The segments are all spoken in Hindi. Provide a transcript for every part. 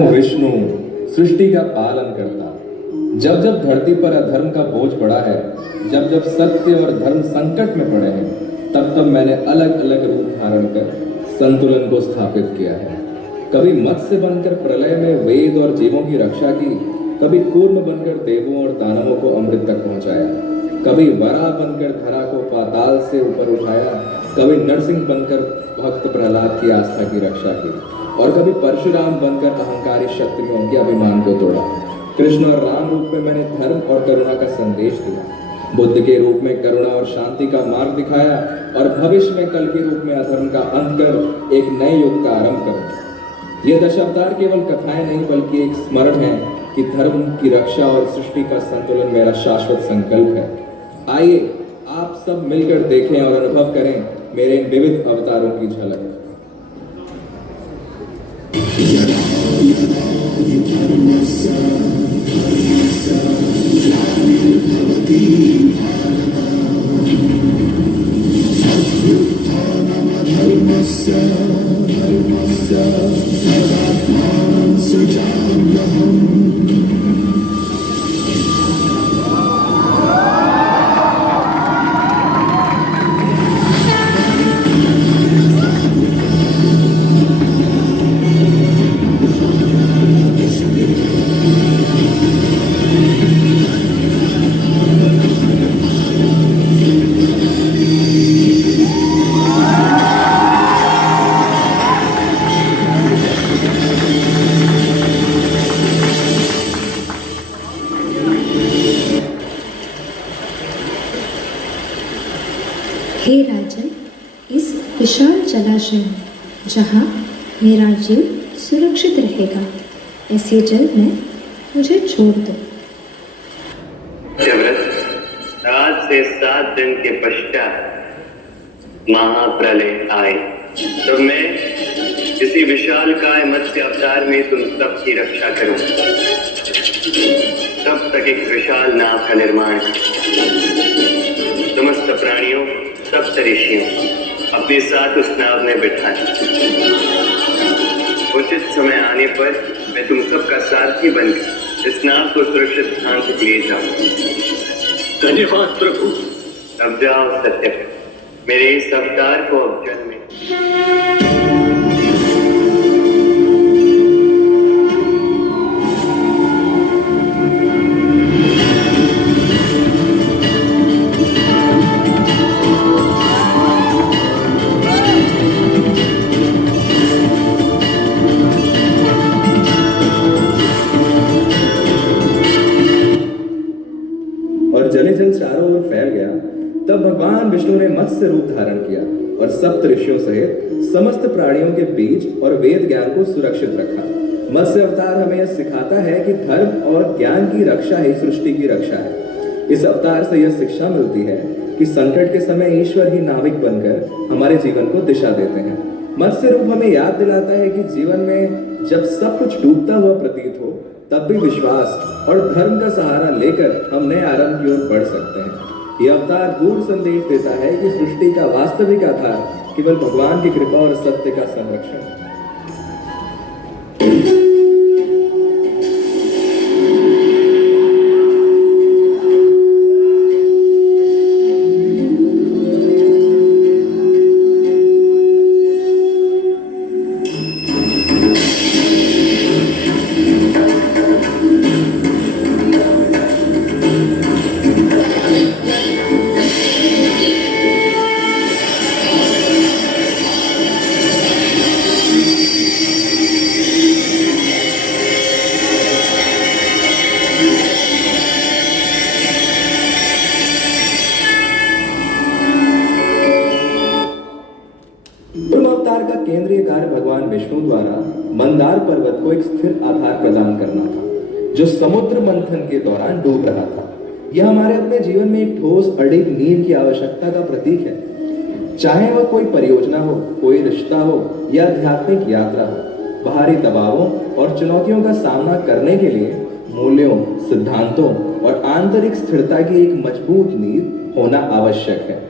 विष्णु सृष्टि का पालन करता। जब जब धरती पर अधर्म का बोझ पड़ा है, जब जब सत्य और धर्म संकट में पड़े हैं, तब तब मैंने अलग अलग रूप धारण कर संतुलन को स्थापित किया है। कभी मत्स्य बनकर प्रलय में वेद और जीवों की रक्षा की, कभी कूर्म बनकर देवों और दानवों को अमृत तक पहुंचाया, कभी वराह बनकर धरा को पाताल से ऊपर उठाया, कभी नरसिंह बनकर भक्त प्रहलाद की आस्था की रक्षा की, और कभी परशुराम बनकर अहंकारी क्षत्रियों के अभिमान को तोड़ा। कृष्ण और राम रूप में मैंने धर्म और करुणा का संदेश दिया, बुद्ध के रूप में करुणा और शांति का मार्ग दिखाया, और भविष्य में कल के रूप में अधर्म का अंत कर एक नए युग का आरंभ करूंगा। ये दशावतार केवल कथाएं नहीं बल्कि एक स्मरण है कि धर्म की रक्षा और सृष्टि का संतुलन मेरा शाश्वत संकल्प है। आइए आप सब मिलकर देखें और अनुभव करें मेरे इन विविध अवतारों की झलक। हे राजन, इस विशाल जलाशय में जहाँ मेरा जीव सुरक्षित रहेगा, ऐसे जल में मुझे छोड़ दो। आज से 7 दिन के पश्चात महाप्रलय आए, तो मैं इसी विशाल काय मत्स्य अवतार में तुम सबकी रक्षा करूं। तब तक एक विशाल नाव का निर्माण, समस्त प्राणियों, सप्त ऋषियों अपने साथ उस नाव में बिठाएं। उचित समय आने पर मैं तुम सबका सारथी बनकर इस नाव को सुरक्षित स्थान तक ले जाऊंगा। धन्यवाद प्रभु। अब जाओ सत्य, मेरे इस अवतार को अब जल में। जले जल चारों ओर फैल गया। तब भगवान विष्णु ने मत्स्य रूप धारण किया और सप्त ऋषियों सहित समस्त प्राणियों के बीच और वेद ज्ञान को सुरक्षित रखा। मत्स्य अवतार हमें यह सिखाता है कि धर्म और ज्ञान की रक्षा ही सृष्टि की रक्षा है। इस अवतार से यह शिक्षा मिलती है कि संकट के समय ईश्वर ही नाविक बनकर हमारे जीवन को दिशा देते हैं। मत्स्य रूप हमें याद दिलाता है कि जीवन में जब सब कुछ डूबता हुआ प्रतीत हो, तब भी विश्वास और धर्म का सहारा लेकर हम नए आरंभ की ओर बढ़ सकते हैं। यह अवतार गूढ़ संदेश देता है कि सृष्टि का वास्तविक आधार केवल भगवान की कृपा और सत्य का संरक्षण है। का केंद्रीय कार्य भगवान विष्णु द्वारा मंदार पर्वत को एक स्थिर आधार प्रदान करना था, जो समुद्र मंथन के दौरान डूब रहा था। यह हमारे अपने जीवन में एक ठोस अडिग नींव की आवश्यकता का प्रतीक है। चाहे वह कोई परियोजना हो, कोई रिश्ता हो या आध्यात्मिक यात्रा हो, बाहरी दबावों और चुनौतियों का सामना करने के लिए मूल्यों, सिद्धांतों और आंतरिक स्थिरता की एक मजबूत नींव होना आवश्यक है।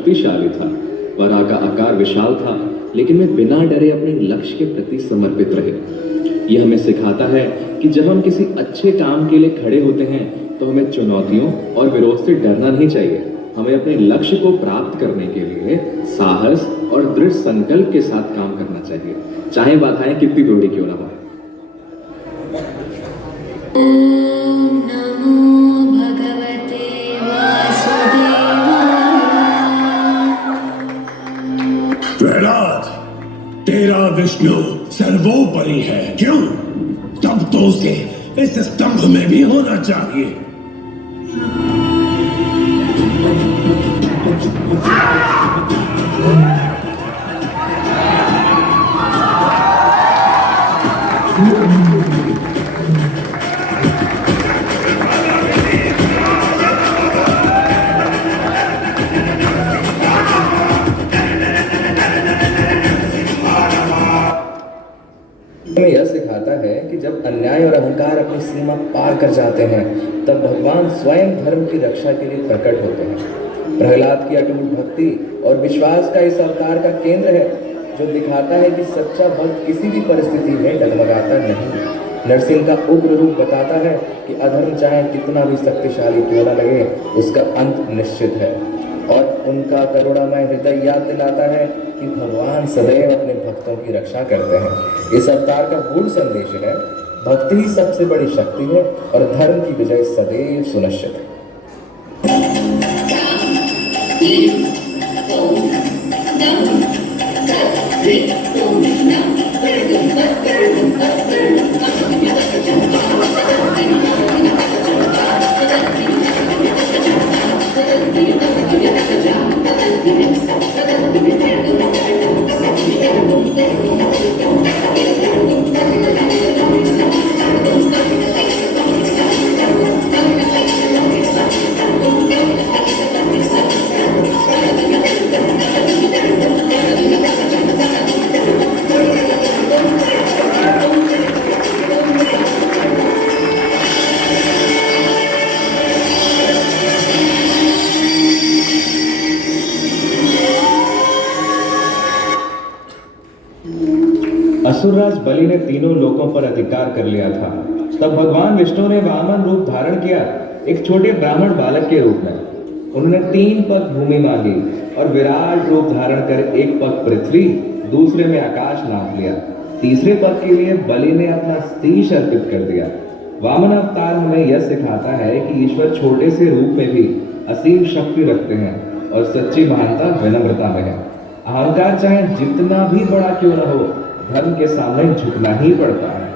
शक्तिशाली था। वराह का आकार विशाल था, लेकिन वे बिना डरे अपने लक्ष्य के प्रति समर्पित रहे। यह हमें सिखाता है कि जब हम किसी अच्छे काम के लिए खड़े होते हैं तो हमें चुनौतियों और विरोध से डरना नहीं चाहिए। हमें अपने लक्ष्य को प्राप्त करने के लिए साहस और दृढ़ संकल्प के साथ काम करना चाहिए, चाहे बाधाएं कितनी बड़ी क्यों ना हो। ओम नमो भगवते वासुदेवाय। प्रहलाद, तेरा विष्णु सर्वोपरि है, क्यों? तब तो उसे इस स्तंभ में भी होना चाहिए। हमें यह सिखाता है कि जब अन्याय और अहंकार अपनी सीमा पार कर जाते हैं तब भगवान स्वयं धर्म की रक्षा के लिए प्रकट होते हैं। प्रहलाद की अटूट भक्ति और विश्वास का इस अवतार का केंद्र है, जो दिखाता है कि सच्चा भक्त किसी भी परिस्थिति में डगमगाता नहीं। नरसिंह का उग्र रूप बताता है कि अधर्म चाहे कितना भी शक्तिशाली क्यों न लगे, उसका अंत निश्चित है। और उनका करुणामय हृदय याद दिलाता है कि भगवान सदैव अपने भक्तों की रक्षा करते हैं। इस अवतार का मूल संदेश है, भक्ति ही सबसे बड़ी शक्ति है और धर्म की विजय सदैव सुनिश्चित है। असुरराज बलि ने तीनों लोकों पर अधिकार कर लिया था। तब भगवान विष्णु ने वामन रूप धारण किया, एक छोटे ब्राह्मण बालक के रूप में। उन्होंने 3 पग भूमि मांगी और विराट रूप धारण कर एक पग पृथ्वी, दूसरे में आकाश नाप लिया। तीसरे पग के लिए बलि ने अपना शीश अर्पित कर दिया। वामन अवतार हमें यह सिखाता है कि ईश्वर छोटे से रूप में भी असीम शक्ति रखते हैं और सच्ची महानता विनम्रता में है। अहंकार चाहे जितना भी बड़ा क्यों न हो, धर्म के सामने झुकना ही पड़ता है।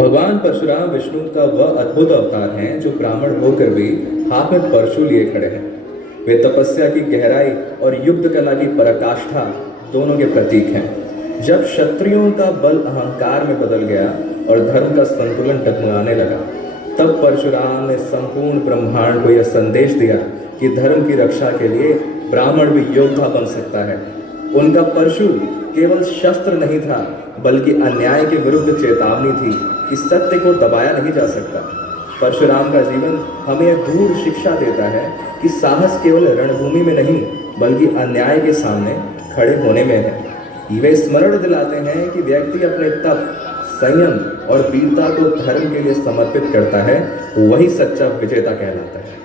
भगवान परशुराम विष्णु का वह अद्भुत अवतार हैं जो ब्राह्मण होकर भी हाथ में परशु लिए खड़े हैं। वे तपस्या की गहराई और युद्ध कला की पराकाष्ठा दोनों के प्रतीक हैं। जब क्षत्रियों का बल अहंकार में बदल गया और धर्म का संतुलन डगमगाने लगा, तब परशुराम ने संपूर्ण ब्रह्मांड को यह संदेश दिया कि धर्म की रक्षा के लिए ब्राह्मण भी योद्धा बन सकता है। उनका परशु केवल शस्त्र नहीं था, बल्कि अन्याय के विरुद्ध चेतावनी थी कि सत्य को दबाया नहीं जा सकता। परशुराम का जीवन हमें गूढ़ शिक्षा देता है कि साहस केवल रणभूमि में नहीं, बल्कि अन्याय के सामने खड़े होने में है। वे स्मरण दिलाते हैं कि व्यक्ति अपने तप, संयम और वीरता को धर्म के लिए समर्पित करता है, वही सच्चा विजेता कहलाता है।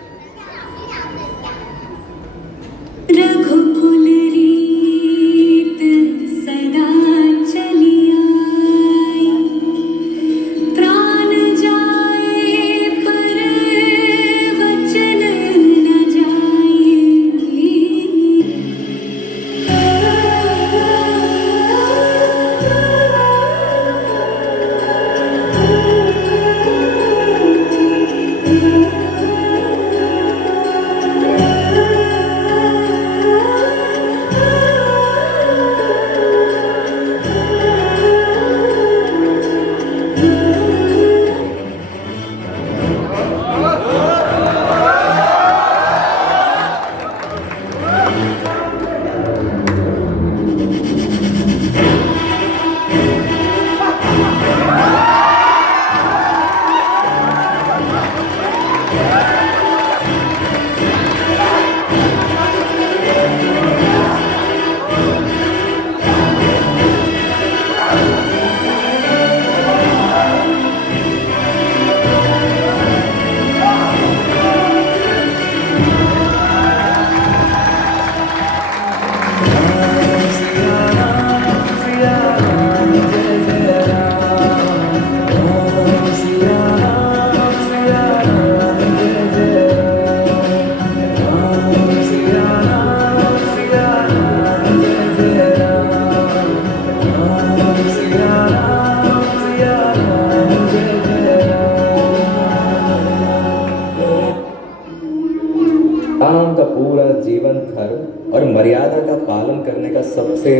राम का पूरा जीवन धर्म और मर्यादा का पालन करने का सबसे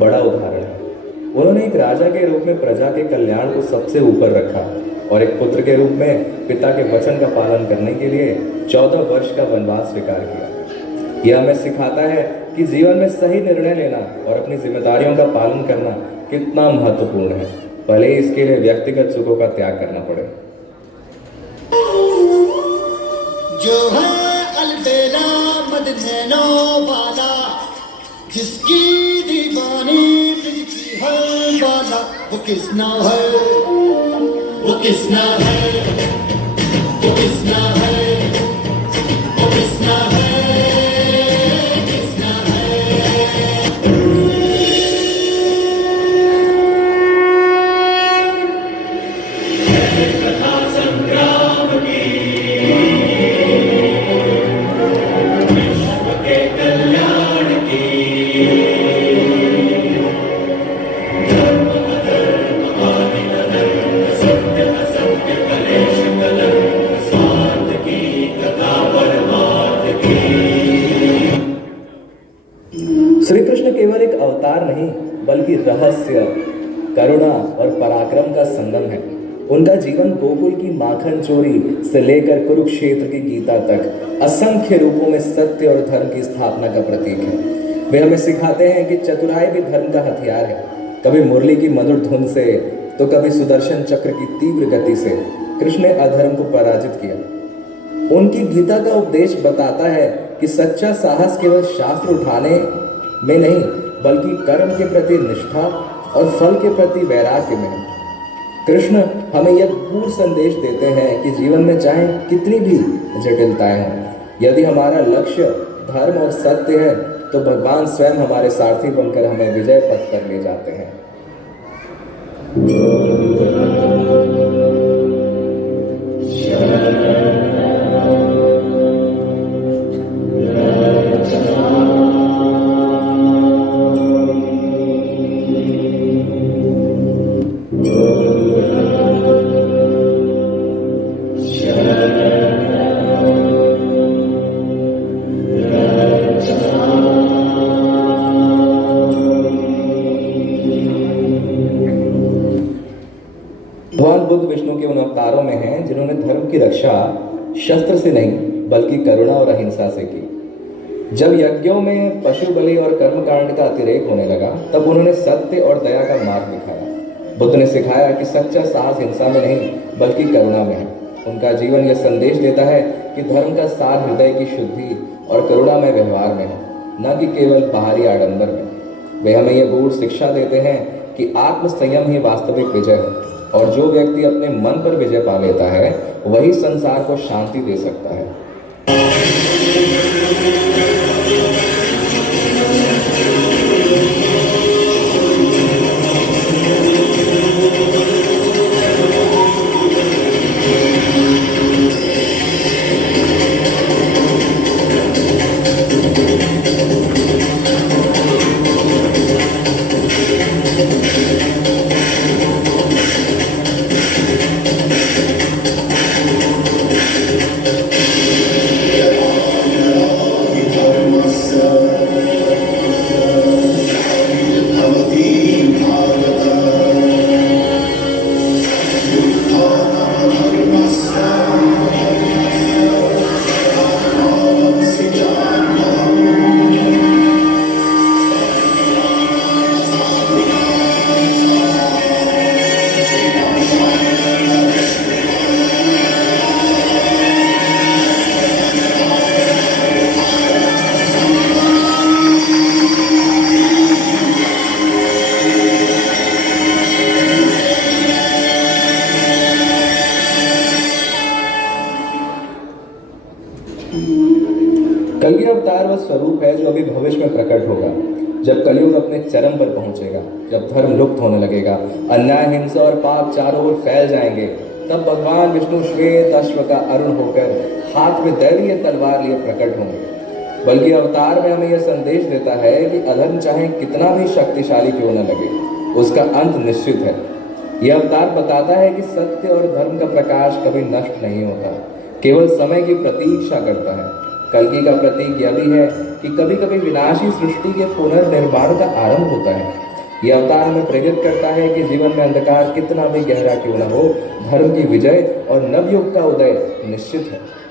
बड़ा उदाहरण है। उन्होंने एक राजा के रूप में प्रजा के कल्याण को सबसे ऊपर रखा और एक पुत्र के रूप में पिता के वचन का पालन करने के लिए 14 वर्ष का वनवास स्वीकार किया। यह हमें सिखाता है कि जीवन में सही निर्णय लेना और अपनी जिम्मेदारियों का पालन करना कितना महत्वपूर्ण है, भले ही इसके लिए व्यक्तिगत सुखों का त्याग करना पड़े। जो है अलबेला मदनैनो वाला, जिसकी दीवानी तुझकी है वाला, वो किसना है, वो किसना है, वो किसना है, वो किसना है, किसना है। कथा संग्राम की, श्री कृष्ण केवल एक अवतार नहीं बल्कि रहस्य, करुणा और पराक्रम का संगम है। उनका जीवन गोकुल की माखन चोरी से लेकर कुरुक्षेत्र की गीता तक असंख्य रूपों में सत्य और धर्म की स्थापना का प्रतीक है। वे हमें सिखाते हैं कि चतुराई भी धर्म का हथियार है। कभी मुरली की मधुर धुन से तो कभी सुदर्शन चक्र की तीव्र गति से कृष्ण ने अधर्म को पराजित किया। उनकी गीता का उपदेश बताता है कि सच्चा साहस केवल शास्त्र उठाने में नहीं बल्कि कर्म के प्रति निष्ठा और फल के प्रति वैराग्य में है। कृष्ण हमें यह गूढ़ संदेश देते हैं कि जीवन में चाहे कितनी भी जटिलताएं हों, यदि हमारा लक्ष्य धर्म और सत्य है तो भगवान स्वयं हमारे सारथी बनकर हमें विजय पथ पर ले जाते हैं। भगवान बुद्ध विष्णु के उन अवतारों में हैं जिन्होंने धर्म की रक्षा शस्त्र से नहीं बल्कि करुणा और अहिंसा से की। जब यज्ञों में पशु बलि और कर्मकांड का अतिरेक होने लगा तब उन्होंने सत्य और दया का मार्ग दिखाया। बुद्ध ने सिखाया कि सच्चा साहस हिंसा में नहीं बल्कि करुणा में है। उनका जीवन यह संदेश देता है कि धर्म का सार हृदय की शुद्धि और करुणा में व्यवहार में है, न कि केवल बाहरी आडंबर में। वे हमें यह गूढ़ शिक्षा देते हैं कि आत्म संयम ही वास्तविक विजय है और जो व्यक्ति अपने मन पर विजय पा लेता है वही संसार को शांति दे सकता है। धर्मस्य प्रकट होगा। जब कलयुग अपने चरम पर पहुंचेगा, जब धर्म लुप्त होने लगेगा, अन्याय, हिंसा और पाप चारों ओर फैल जाएंगे, तब भगवान विष्णु श्वेत अश्व का अरुण होकर हाथ में दैवीय तलवार लिए प्रकट होंगे। बल्कि अवतार में हमें यह संदेश देता है कि अधर्म चाहे कितना भी शक्तिशाली क्यों न लगे, उसका अंत निश्चित है। यह अवतार बताता है कि सत्य और धर्म का प्रकाश कभी नष्ट नहीं होता, केवल समय की प्रतीक्षा करता है। कल्कि का प्रतीक यह भी है कि कभी कभी विनाशी सृष्टि के पुनर्निर्माण का आरंभ होता है। यह अवतार हमें प्रेरित करता है कि जीवन में अंधकार कितना भी गहरा क्यों न हो, धर्म की विजय और नवयुग का उदय निश्चित है।